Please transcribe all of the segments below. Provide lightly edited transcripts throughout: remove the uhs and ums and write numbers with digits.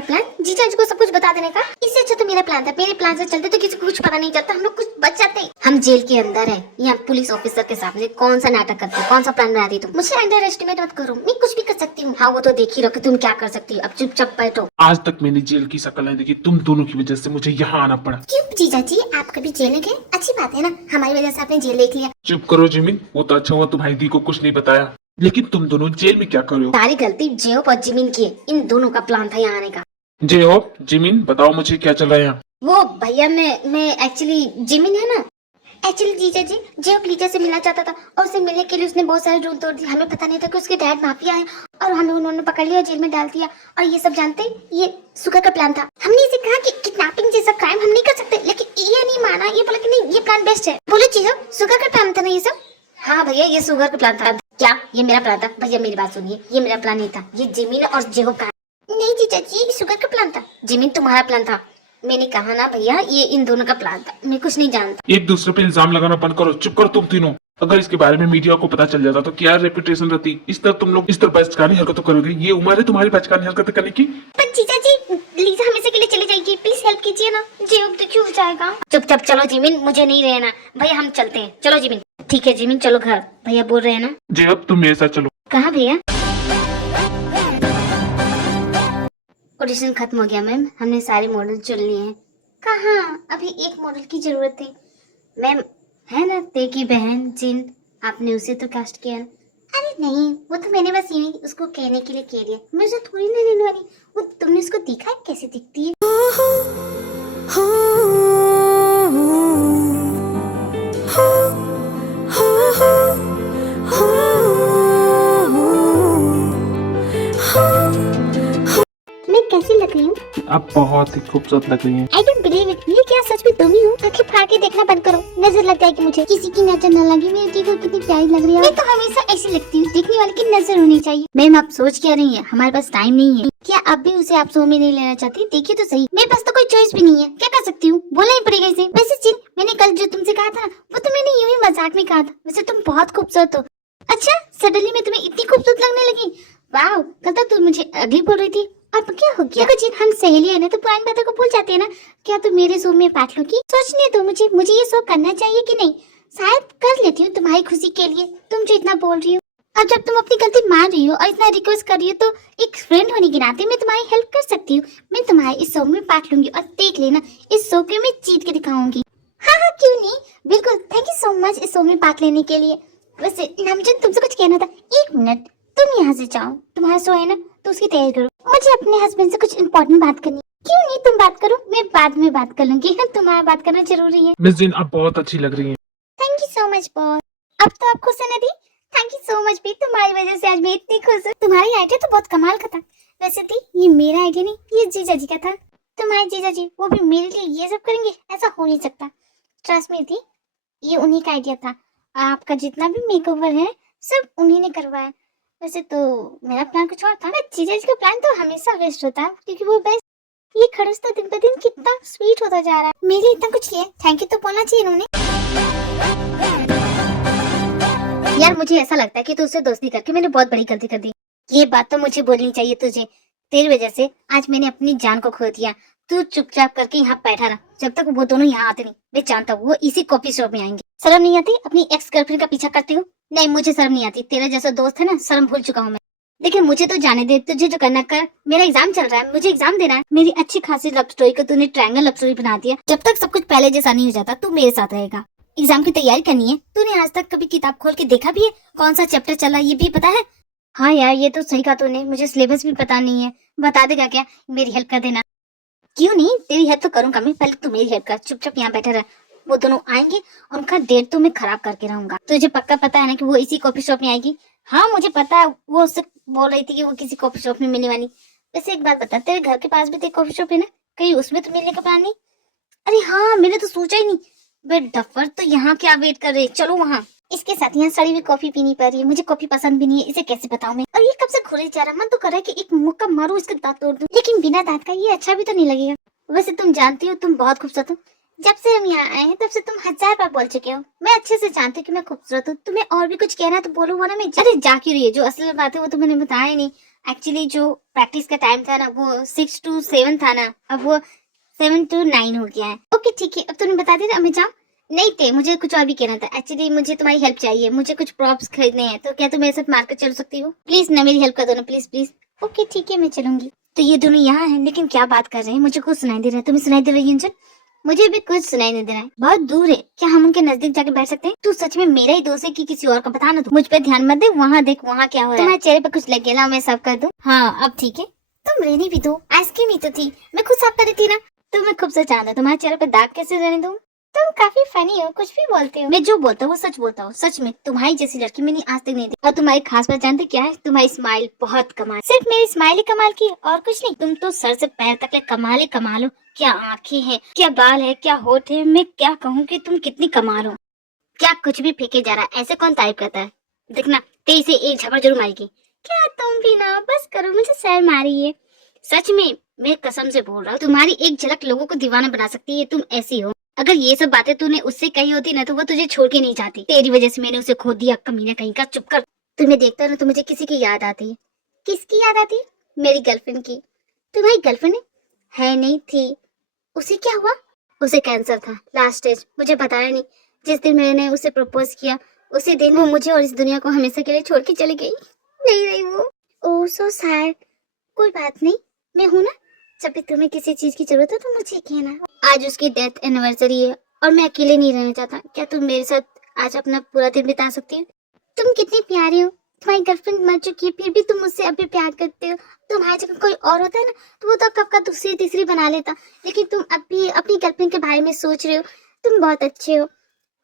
तुम्हारा प्लान? जीजा जी को सब कुछ बता देने का? इससे अच्छा तो मेरा प्लान था। मेरे प्लान से चलते तो किसी को कुछ पता नहीं चलता, हम लोग कुछ बच जाते। हम जेल के अंदर है, यहाँ पुलिस ऑफिसर के सामने कौन सा नाटक करते, कौन सा प्लान बनाती तुम? मुझे अंडर एस्टिमेट मत करो, मैं कुछ भी कर सकती हूँ। हाँ वो तो देख ही रहो कि तुम क्या कर सकती हो। अब चुपचाप बैठो। आज तक मैंने जेल की शक्ल नहीं देखी, तुम दोनों की वजह से मुझे यहाँ आना पड़ा। क्यों जीजा जी, आप कभी जेल में गए? अच्छी बात है ना, हमारी वजह से आपने जेल देख लिया। चुप करो जिमिन, वो तो अच्छा हुआ तुम्हारी दी को कुछ नहीं बताया। लेकिन तुम दोनों जेल में क्या कर रहे हो? सारी गलती जेओप और जिमिन की है। इन दोनों का प्लान था यहाँ आने का। जे हो जिमिन, बताओ मुझे क्या चल रहा है यहाँ? वो भैया मैं एक्चुअली जिमिन है ना, एक्चुअली जीजा जी जेओप लीजा से मिलना चाहता था और उसे मिलने के लिए उसने बहुत सारे रूल तोड़ दिए। हमें पता नहीं था कि उसके डैड माफिया है और हमें उन्होंने पकड़ लिया और जेल में डाल दिया। और ये सब जानते ये सुगर का प्लान था। हमने इसे कहा कि किडनैपिंग जैसा क्राइम हम नहीं कर सकते, लेकिन ये नहीं माना। ये बोला कि नहीं ये प्लान बेस्ट है। बोलो जीजा, सुगर का प्लान था ना ये सब? हाँ भैया ये सुगर का प्लान था। क्या ये मेरा प्लान था? भैया मेरी बात सुनिए, ये मेरा प्लान नहीं था, ये जिमिन और जेओप का। नहीं जीजा जी शुगर का प्लान था। जिमिन तुम्हारा प्लान था। मैंने कहा ना भैया ये इन दोनों का प्लान था, मैं कुछ नहीं जानता। एक दूसरे पे इल्जाम लगाना बंद करो। चुप करो तुम तीनों। अगर इसके बारे में मीडिया को पता चल जाता तो क्या रेपुटेशन रहती। इस तरह तुम लोग इस तरह बचकानी हरकतों करोगे? ये उम्र है तुम्हारी बचकानी हरकतें करने की? पर जीजा जी लीजा हमेशा के लिए चली जाएगी, प्लीज हेल्प कीजिए ना। जेओप तो क्यों जाएगा? चुपचाप चलो जिमिन, मुझे नहीं रहना। भैया हम चलते हैं, चलो जिमिन। ठीक है जिमिन चलो घर, भैया बोल रहे हैं ना। जे अब तुम मेरे साथ चलो। कहाँ भैया? ऑडिशन खत्म हो गया मैम, हमने सारे मॉडल चुन लिए हैं। कहाँ? अभी एक मॉडल की जरूरत है मैम। है ना ते की बहन जिन, आपने उसे तो कास्ट किया। अरे नहीं वो तो मैंने बस यही उसको कहने के लिए कह दिया, मुझे थोड़ी ना लेने वाली। वो तुमने उसको देखा है कैसे दिखती है? मैं कैसी लग रही हूँ? आप बहुत ही खूबसूरत लग रही हैं। I don't believe it. ये क्या सच में तुम ही हो? आंखें फाड़ के देखना बंद करो, नजर लग जाएगी मुझे। किसी की नजर न लगे, मेरी देखो कितनी प्यारी लग रही है। मैं तो हमेशा ऐसी लगती हूँ, देखने वाले की नजर होनी चाहिए। मैम आप सोच क्या रही है? हमारे पास टाइम नहीं है। क्या अब भी उसे आप शो में नहीं लेना चाहती? देखिए तो सही, मेरे पास तो कोई चॉइस भी नहीं है। क्या कर सकती हूँ, बोलना ही पड़ेगा इसे। वैसे चिन, मैंने कल जो तुमसे कहा था वो तो मैंने यूं ही मजाक में कहा था। वैसे तुम बहुत खूबसूरत हो। अच्छा सडनली मैं तुम्हें इतनी खूबसूरत लगने लगी? वाह, कल तक तुम मुझे अगली बोल रही थी, अब क्या हो गया? देखो जिन हम सहेली है ना तो पुरानी बातों को भूल जाते हैं ना। क्या तुम मेरे शो में बैठ लोगी? सोचने दो मुझे ये शो करना चाहिए कि नहीं। शायद कर लेती हूँ तुम्हारी खुशी के लिए, तुम जो इतना बोल रही हो। अब जब तुम अपनी गलती मान रही हो और इतना रिक्वेस्ट कर रही हो तो एक फ्रेंड होने के नाते मैं तुम्हारी हेल्प कर सकती हूँ। मैं तुम्हारे इस शो में बैठ लूंगी और देख लेना इस शो के मैं जीत के दिखाऊंगी। हाँ हाँ क्यों नहीं, बिल्कुल। थैंक यू सो मच इस शो में पार्ट लेने के लिए। वैसे नामजन तुमसे कुछ कहना था। एक मिनट, तुम यहाँ से जाओ, तुम्हारा शो है ना तो उसकी तैयारी करो। मुझे अपने हस्बैंड से कुछ इम्पोर्टेंट बात करनी। क्यों नहीं, तुम बात करो, मैं बाद में बात कर लूंगी। तुम्हारा बात करना जरूरी है। मिस जिन आप बहुत अच्छी लग रही हैं। Thank you so much boss. अब तो आप खुश है ना दी? थैंक यू सो मच भी, तुम्हारी वजह से आज मैं इतनी खुश हूँ। तुम्हारी आइडिया तो बहुत कमाल का था। वैसे दी ये मेरा आइडिया नहीं, ये जीजा जी का था। तुम्हारे जीजा जी वो भी मेरे लिए ये सब करेंगे? ऐसा हो नहीं सकता। ट्रस्ट मी दी, ये उन्हीं का आइडिया था। आपका जितना भी मेकओवर है सब उन्हीं ने करवाया। वैसे तो मेरा प्लान कुछ और था। जीजा जी का प्लान तो हमेशा वेस्ट होता है क्योंकि वो बेस्ट। ये खड़ूस तो दिन ब दिन कितना स्वीट होता जा रहा है। मेरे इतना कुछ किया, थैंक यू तो बोलना चाहिए इन्होंने। यार मुझे ऐसा लगता है कि तू उससे दोस्ती करके मैंने बहुत बड़ी गलती कर दी। ये बात तो मुझे बोलनी चाहिए तुझे। तेरी वजह से आज मैंने अपनी जान को खो दिया। तू चुपचाप करके यहाँ बैठा रहा जब तक वो दोनों यहाँ आते नहीं। मैं जानता हूँ वो इसी कॉफी शॉप में आएंगे। शर्म नहीं आती अपनी एक्स गर्लफ्रेंड का पीछा करती हूँ? नहीं मुझे शर्म नहीं आती। तेरा जैसा दोस्त है ना, शर्म भूल चुका हूँ मैं। देखिए मुझे तो जाने दे, तुझे जो करना कर। मेरा एग्जाम चल रहा है, मुझे एग्जाम देना है। मेरी अच्छी खासी लव स्टोरी को तूने ट्रायंगल लव स्टोरी बना दिया। जब तक सब कुछ पहले जैसा नहीं हो जाता तू मेरे साथ रहेगा। एग्जाम की तैयारी करनी है। तूने आज तक कभी किताब खोल के देखा भी है कौन सा चैप्टर चला ये भी पता है? हाँ यार ये तो सही कहा तूने, मुझे सिलेबस भी पता नहीं है। बता देगा क्या? मेरी हेल्प कर देना। क्यों नहीं, तेरी हेल्प तो करूंगा मैं, पहले तू मेरी हेल्प कर। चुपचाप यहाँ बैठा रह। वो दोनों आएंगे, उनका डेट तो मैं खराब करके रहूंगा। तुझे पक्का पता है ना कि वो इसी कॉफी शॉप में आएगी? हाँ मुझे पता है, वो उससे बोल रही थी कि वो किसी कॉफी शॉप में मिलने वाली। वैसे एक बात बता, तेरे घर के पास भी तो कॉफी शॉप है ना, कहीं उसमें तो मिलने का प्लान नहीं? अरे हाँ मैंने तो सोचा ही नहीं। बे डफर, तो यहाँ क्या वेट कर रहे, चलो वहाँ। इसके साथ यहाँ सड़ी हुई कॉफी पीनी पड़ रही है, मुझे कॉफी पसंद भी नहीं है, इसे कैसे बताऊं मैं? और ये कब से घुरे जा रहा, मन तो कर रहा है कि एक मुक्का मारूं इसके दांत तोड़ दूं, लेकिन बिना दांत का ये अच्छा भी तो नहीं लगेगा। वैसे तुम जानती हो तुम बहुत खूबसूरत हो, जब से हम यहाँ आए हैं तब से तुम 1000 बार बोल चुके हो। मैं अच्छे से जानती हूँ कि मैं खूबसूरत हूँ। तुम्हें और भी कुछ कहना है तो बोलो, वरना मैं अरे जा क्यों रही है। जो असल बात है वो तो मैंने बताया नहीं। एक्चुअली जो प्रैक्टिस का टाइम था ना वो 6 to 7 था ना, अब वो 7 to 9 हो गया है। ओके ठीक है, अब तुमने बता दिया ना, मैं जाऊँ? नहीं थे, मुझे कुछ और भी कहना था। एक्चुअली मुझे तुम्हारी हेल्प चाहिए, मुझे कुछ प्रॉप्स खरीदने हैं, तो क्या तुम मेरे साथ मार्केट चल सकती हो? प्लीज ना मेरी हेल्प कर दो ना, प्लीज प्लीज। ओके ठीक है, मैं चलूंगी। तो ये दोनों यहाँ हैं, लेकिन क्या बात कर रहे हैं? मुझे कुछ सुनाई दे रहा है। तुम्हें सुनाई दे रही है अंजन? मुझे भी कुछ सुनाई नहीं दे रहा है, बहुत दूर है। क्या हम उनके नजदीक जाके बैठ सकते हैं? तू सच में मेरा ही दोस्त है कि किसी और का? बता ना, तू मुझ पे ध्यान मत दे। वहाँ देख, वहाँ क्या हो रहा है। तुम्हारे चेहरे पे कुछ लग गया ना, मैं साफ कर दूं? हाँ अब ठीक है। तुम रहने भी दो, आइसक्रीम ही तो थी, मैं खुद साफ कर रही थी ना। तुम्हें खूब से चांदा, तुम्हारे चेहरे पे दाग कैसे रहने दूं? तुम काफी फनी हो, कुछ भी बोलते हो। मैं जो बोलता हूँ वो सच बोलता हूँ। सच में तुम्हारी जैसी लड़की मैंने आज तक नहीं देखी। और तुम्हारी खास बात जानते क्या है? तुम्हारी स्माइल बहुत कमाल। सिर्फ मेरी स्माइल ही कमाल की, और कुछ नहीं। तुम तो सर से पैर तक ले कमाल ही कमाल हो। क्या आंखें हैं, क्या बाल है, क्या होठ है। मैं क्या कहूँ कि तुम कितनी कमाल हो। क्या कुछ भी फेंके जा रहा है? ऐसे कौन तारीफ करता है? देखना तेज से एक झपड़ जरूर मारेगी। क्या तुम भी ना, बस करो, मुझे शर्म आ रही है। सच में मैं कसम से बोल रहा हूँ, तुम्हारी एक झलक लोगों को दीवाना बना सकती है। तुम ऐसी हो। अगर ये सब बातें तूने उससे कही होती ना तो वो तुझे छोड़ के नहीं जाती। तेरी वजह से मैंने उसे खो दिया। कमीना कहीं का, चुप कर। तुम्हें देखता ना तो मुझे किसी की याद आती है। किसकी याद आती है? मेरी गर्लफ्रेंड की। तुम्हारी गर्लफ्रेंड है? नहीं थी। उसे क्या हुआ? उसे कैंसर था, लास्ट स्टेज। मुझे बताया नहीं। जिस दिन मैंने उसे प्रपोज किया उसी दिन वो मुझे और इस दुनिया को हमेशा के लिए छोड़ के चली गई। नहीं रही वो। ओह सो सैड। कोई बात नहीं, मैं हूं ना। जब भी तुम्हें किसी चीज की जरूरत हो तो मुझे कहना। आज उसकी डेथ एनिवर्सरी है और मैं अकेले नहीं रहना चाहता। क्या तुम मेरे साथ आज अपना पूरा दिन बिता सकती हो? तुम कितनी प्यारी हो। तुम्हारी गर्लफ्रेंड मर चुकी है फिर भी तुम मुझसे अभी प्यार करते हो। तुम्हारी जगह कोई और होता है ना तो वो तो कब का दूसरी तीसरी बना लेता, लेकिन तुम अभी अपनी गर्लफ्रेंड के बारे में सोच रहे हो। तुम बहुत अच्छे हो।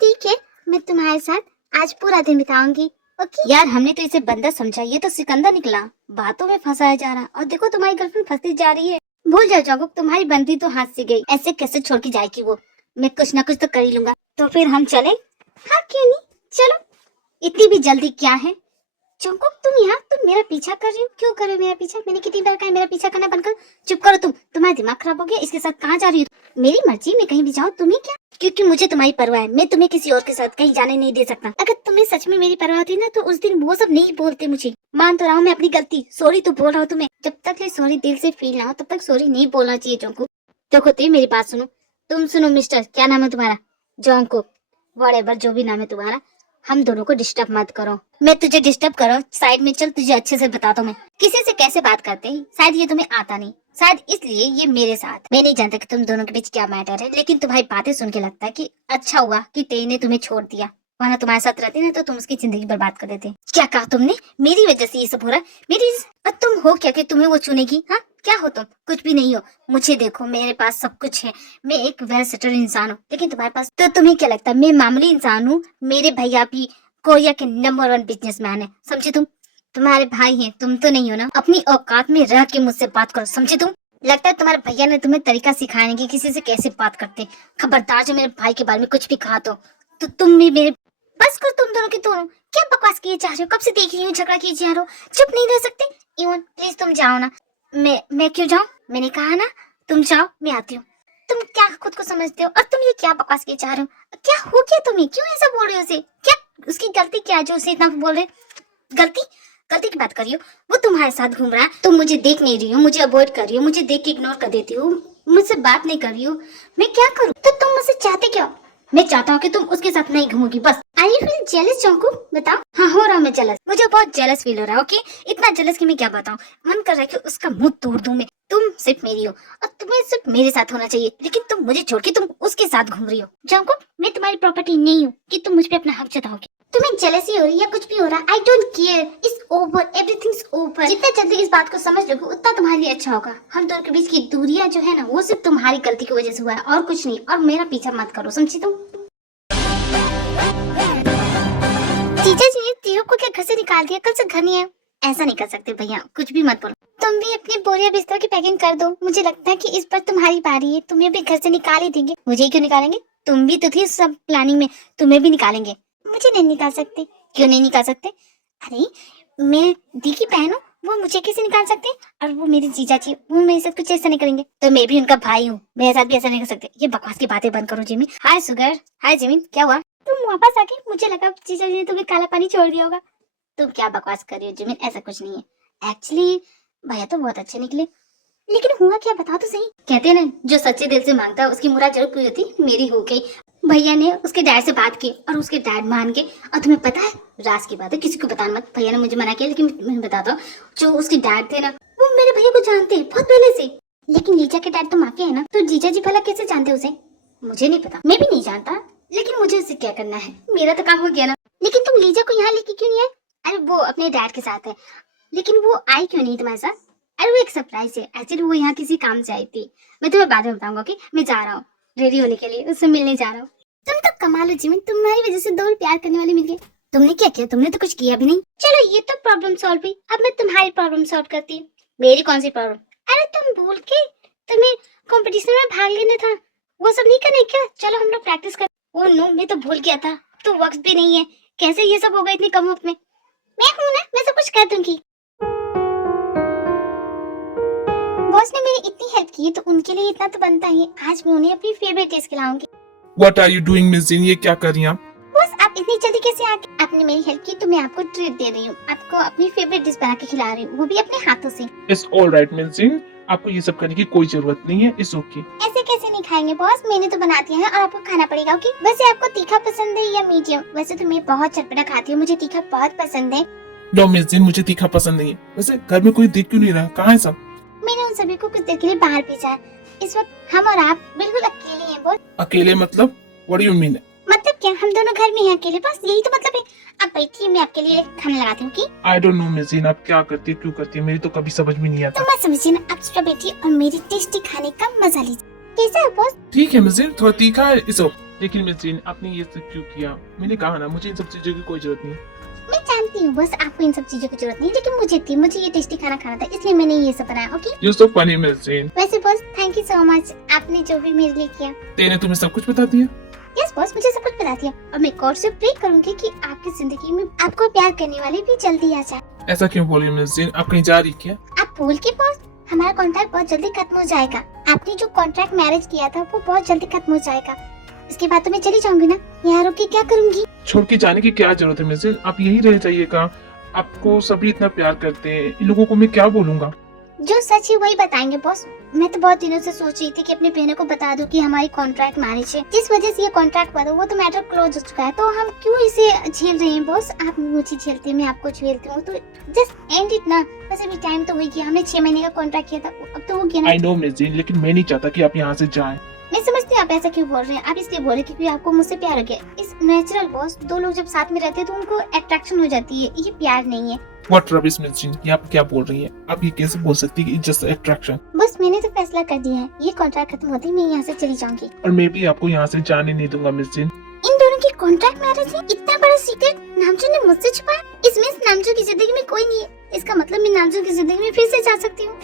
ठीक है, मैं तुम्हारे साथ आज पूरा दिन बिताऊंगी। ओके यार, हमने तो इसे बंदा समझा, ये तो सिकंदर निकला। बातों में फंसाया जा रहा। और देखो तुम्हारी गर्लफ्रेंड फंसती जा रही है। भूल जाओ जागो, तुम्हारी बनती तो हाथ से गई। ऐसे कैसे छोड़ के जाएगी वो? मैं कुछ ना कुछ तो कर ही लूंगा। तो फिर हम चले? हाँ क्यों नहीं, चलो। इतनी भी जल्दी क्या है? चंकुक तुम मेरा पीछा कर रही हो? क्यों कर रहे हो मेरा पीछा? मैंने कितनी बार कहा मेरा पीछा करना बंद कर। चुप करो तुम, तुम्हारा दिमाग खराब हो गया। इसके साथ कहाँ जा रही हो? मेरी मर्जी, मैं कहीं भी जाऊँ, तुम्हें क्या? क्योंकि मुझे तुम्हारी परवाह है। मैं तुम्हें किसी और के साथ कहीं जाने नहीं दे सकता। अगर तुम्हें सच में मेरी परवाह थी ना तो उस दिन वो सब नहीं बोलते मुझे। मान तो रहा हूँ मैं अपनी गलती, सॉरी तो बोल रहा हूँ तुम्हें। जब तक ये सॉरी दिल से फील ना हो तब तक सॉरी नहीं बोलना चाहिए चंकुक। देखो तुम मेरी बात सुनो। तुम सुनो मिस्टर, क्या नाम है तुम्हारा? जंकुक, व्हाटएवर जो भी नाम है तुम्हारा। हम दोनों को डिस्टर्ब मत करो। मैं तुझे डिस्टर्ब करो? साइड में चल, तुझे अच्छे से बताता हूँ मैं किसी से कैसे बात करते हैं। शायद ये तुम्हें आता नहीं, शायद इसलिए ये मेरे साथ। मैं नहीं जानता कि तुम दोनों के बीच क्या मैटर है, लेकिन तुम्हारी बातें सुन के लगता है कि अच्छा हुआ कि तेई ने तुम्हें छोड़ दिया, वरना तुम्हारे साथ रहती ना तो तुम उसकी जिंदगी बर्बाद कर देते। क्या कहा तुमने? मेरी वजह से ये सब हो रहा है? मेरी और तुम हो क्या कि तुम्हें वो चुनेगी? हाँ क्या हो तुम? कुछ भी नहीं हो। मुझे देखो, मेरे पास सब कुछ है। मैं एक वेल सेटल इंसान हूँ, लेकिन तुम्हारे पास तो तुम्हें क्या लगता है मैं मामूली इंसान हूँ? मेरे भैया भी कोरिया के नंबर 1 बिजनेसमैन है, समझे तुम? तुम्हारे भाई हैं, तुम तो नहीं हो ना। अपनी औकात में रह के मुझसे बात करो, समझे तुम? लगता है तुम्हारे भैया ने तुम्हें तरीका सिखाने की किसी से कैसे बात करते। खबरदार जो मेरे भाई के बारे में कुछ भी कहा तो तुम भी मेरे। बस कर तुम दोनों की दोनों। क्या बकवास किए जा रहे हो? कब से देख रही हूँ झगड़ा किए जा रहे हो। चुप नहीं रह सकते? इवन प्लीज तुम जाओ ना। मैं क्यों जाऊँ? मैंने कहा ना तुम जाओ, मैं आती हूँ। तुम क्या खुद को समझते हो? और तुम ये क्या बकवास किए जा रहे हो? क्या हो गया तुम्हें? क्यों ऐसा बोल रहे हो उसे? क्या उसकी गलती क्या है जो उसे इतना बोल रहे? गलती गलती की बात कर रही हो? वो तुम्हारे साथ घूम रहा है, तुम मुझे देख नहीं रही हो, मुझे अवॉइड कर रही हो, मुझे देख के इग्नोर कर देती हो, मुझसे बात नहीं कर रही हो। मैं क्या करूँ? तो तुम मुझसे चाहते क्या हो? मैं चाहता हूँ कि तुम उसके साथ नहीं घूमोगी, बस। आई यू फील जेलस चंकू? बताओ। हाँ हो रहा हूँ मैं जेलस, मुझे बहुत जेलस फील हो रहा है। ओके इतना जेलस कि मैं क्या बताऊँ। मन कर रहा है कि उसका मुंह तोड़ दूं मैं। तुम सिर्फ मेरी हो और तुम्हें सिर्फ मेरे साथ होना चाहिए, लेकिन तुम मुझे छोड़ के तुम उसके साथ घूम रही हो। जंकुक, मैं तुम्हारी प्रॉपर्टी नहीं हूँ कि तुम मुझ पे अपना हक जताओगे। तुम्हें जेलसी हो रही है या कुछ भी हो रहा है, I don't care, it's over, everything's over. जितना जल्दी इस बात को समझ लोगे उतना तुम्हारे लिए अच्छा होगा। हम दोनों के बीच की दूरियां जो है ना वो सिर्फ तुम्हारी गलती की वजह से हुआ है और कुछ नहीं। और मेरा पीछा मत करो, समझी तुम? जीजा जी ने तीनों को क्या घर से निकाल दिया? कल से घर नहीं है? ऐसा नहीं कर सकते भैया, कुछ भी मत बोलो। तुम भी अपनी बोरिया बिस्तर की पैकिंग कर दो। मुझे लगता है कि इस बार तुम्हारी बारी है, तुम्हें भी घर से निकाल ही देंगे। मुझे क्यों निकालेंगे? तुम भी तो थी सब प्लानिंग में, तुम्हें भी निकालेंगे। मुझे नहीं निकाल सकते। क्यों नहीं निकाल सकते? अरे मैं दी की बहन हूँ, वो मुझे कैसे निकाल सकते हैं? और वो मेरे जीजा जी, वो मेरे साथ कुछ ऐसा नहीं करेंगे। तो मैं भी उनका भाई हूँ, मेरे साथ भी ऐसा नहीं कर सकते। ये बकवास की बातें बंद करो जिमी। हाय सुगर। हाय जिमी, क्या हुआ? तुम वापस आके, मुझे लगा जीजा जी ने तुम्हें काला पानी छोड़ दिया होगा। तुम क्या बकवास कर रही हो जिमी? ऐसा कुछ नहीं है। एक्चुअली भैया तो बहुत अच्छे निकले, लेकिन हुआ क्या बताओ तो सही। कहते हैं ना, जो सच्चे दिल से मांगता है उसकी मुराद जरूर पूरी होती। मेरी हो गई। भैया ने उसके डैड से बात की और उसके डैड मान गए। और तुम्हें पता है, राज की बात है, किसी को बताना मत। भैया ने मुझे मना किया, लेकिन मैं बताता हूँ। जो उसके डैड थे ना, वो मेरे भैया को जानते हैं बहुत पहले से। लेकिन लीजा के डैड तो माँ के है ना, तो जीजा जी भला कैसे जानते उसे? मुझे नहीं पता, मैं भी नहीं जानता। लेकिन मुझे उससे क्या करना है, मेरा तो काम हो गया ना। लेकिन तुम लीजा को यहाँ लेके क्यों नहीं आए? अरे वो अपने डैड के साथ है। लेकिन वो आई क्यों नहीं तुम्हारे साथ? अरे वो एक सरप्राइज है। एक्चुअली वो यहाँ किसी काम से आई थी। मैं तुम्हें बाद में बताऊंगा। कि मैं जा रहा हूँ रेडी होने के लिए, उससे मिलने जा रहा हूँ। तुम तो कमाल हो जिमी, तुम्हारी वजह से 2 प्यार करने वाले मिल गए। तुमने क्या किया? तुमने तो कुछ किया भी नहीं। चलो ये तो प्रॉब्लम सॉल्व हुई। अब मैं तुम्हारी प्रॉब्लम सॉल्व करती हूँ। मेरी कौन सी प्रॉब्लम? अरे तुम भूल के तुम्हें कंपटीशन में भाग लेना था, वो सब नहीं करने क्या? चलो हम लोग प्रैक्टिस कर। ओह नो, मैं तो भूल गया था। तो वक्त भी नहीं है, कैसे ये सब होगा इतनी कम वक्त में? मैं हूँ ना, मैं सब कुछ कर दूंगी। बॉस ने मेरी इतनी हेल्प की है तो उनके लिए इतना तो बनता ही है। आज मैं उन्हें अपनी फेवरेट डिश खिलाऊंगी। What are you doing, miss Jin? ये क्या कर रही हैं आप? बॉस आप इतनी जल्दी कैसे आ गए? आपने मेरी हेल्प की तो मैं आपको ट्रीट दे रही हूँ। आपको अपनी फेवरेट डिश बना के खिला रही हूँ, वो भी अपने हाथों से। It's all right, मिस जिन। आपको ये सब करने की कोई जरूरत नहीं है। It's okay. ऐसे कैसे नहीं खाएंगे बॉस? मैंने तो बना दिया है और आपको खाना पड़ेगा। ओके? वैसे आपको तीखा पसंद है या मीडियम? वैसे तो मैं बहुत चटपटा खाती हूँ, मुझे तीखा बहुत पसंद है। नो मिस जिन, मुझे तीखा पसंद नहीं है। वैसे घर में कोई देख क्यों नहीं रहा? कहाँ है सब? मैंने उन सभी को कुछ देर के लिए बाहर भेजा है। इस वक्त हम और आप बिल्कुल अकेले हैं बॉस। अकेले मतलब? What do you mean? मतलब क्या, हम दोनों घर में हैं अकेले, बस यही तो मतलब है। अब बैठिए, मैं आपके लिए खाना लगाती हूँ। I don't know, मिस जिन, आप क्या करती है, क्यों करती है, मेरी तो कभी समझ में नहीं आता। तो मत समझिए ना, आप चुपचाप बैठिए और मेरी टेस्टी खाने का मजा लीजिए। कैसा है बॉस? ठीक है मिस जिन, थोड़ा तीखा है। It's okay. लेकिन मिस जिन, आपने ये सब क्यों किया? मैंने कहा ना, मुझे इन सब चीजों की कोई जरूरत नहीं। मैं जानती हूँ बस, आपको इन सब चीजों की जरूरत नहीं, लेकिन मुझे थी। मुझे ये टेस्टी खाना खाना था, इसलिए मैंने ये सब बनाया। Okay? You're so funny, miss Jin. वैसे boss thank you so much, आपने जो भी मेरे लिए किया। तेने तुम्हें सब कुछ बता दिया? यस बॉस, मुझे सब कुछ बता दिया। और मैं गॉड से प्रे करूंगी कि आपकी जिंदगी में आपको प्यार करने वाले भी जल्दी आ जाए। ऐसा क्यों बोल रही मिस जिन? आप कहीं जा रही क्या? आप भूल के बॉस, हमारा कॉन्ट्रैक्ट बहुत जल्दी खत्म हो जाएगा। आपने जो कॉन्ट्रैक्ट मैरिज किया था वो बहुत जल्दी खत्म हो जाएगा। इसके बाद तो मैं चली जाऊंगी ना, यहाँ रुक के क्या करूंगी? छोड़ के जाने की क्या जरूरत है मिस जिन? आप यही रह जाइएगा। आपको सभी इतना प्यार करते हैं, इन लोगों को मैं क्या बोलूंगा? जो सच है वही बताएंगे बॉस। मैं तो बहुत दिनों से सोच रही थी कि अपनी बहनों को बता दूं कि हमारी कॉन्ट्रैक्ट मैरिज है। जिस वजह से ये कॉन्ट्रैक्ट हुआ था वो तो मैटर क्लोज हो चुका है, तो हम क्यों इसे झेल रहे हैं बॉस? आप मुझे झेलते हैं, मैं आपको झेलती हूँ, तो जस्ट एंड इट ना। वैसे भी टाइम तो हो गया, हमने 6 महीने का कॉन्ट्रैक्ट किया था, अब तो हो गया ना। आई नो मिस जिन, लेकिन मैं नहीं चाहता कि आप यहाँ से जाएं। मैं समझती हूँ आप ऐसा क्यों बोल रहे हैं। आप इसलिए बोल रहे हैं क्योंकि आपको मुझसे प्यार हो गया। इस नेचुरल बॉस, 2 लोग जब साथ में रहते हैं तो उनको अट्रैक्शन हो जाती है, ये प्यार नहीं है। What rubbish, miss Jin? ये आप क्या बोल रही हैं? आप ये कैसे बोल सकती है कि जस्ट अट्रैक्शन? बस मैंने तो फैसला कर दिया है, ये कॉन्ट्रैक्ट खत्म होते ही मैं यहाँ से चली जाऊंगी। और मैं भी आपको यहाँ से जाने नहीं दूंगा मिस जिन। इन दोनों की कॉन्ट्रैक्ट मैरिज है, इतना बड़ा सीक्रेट नामचू ने मुझसे छुपाया। इसमें नामचू की जिंदगी में कोई नहीं है, इसका मतलब मैं नामचू की जिंदगी में फिर से जा सकती हूँ।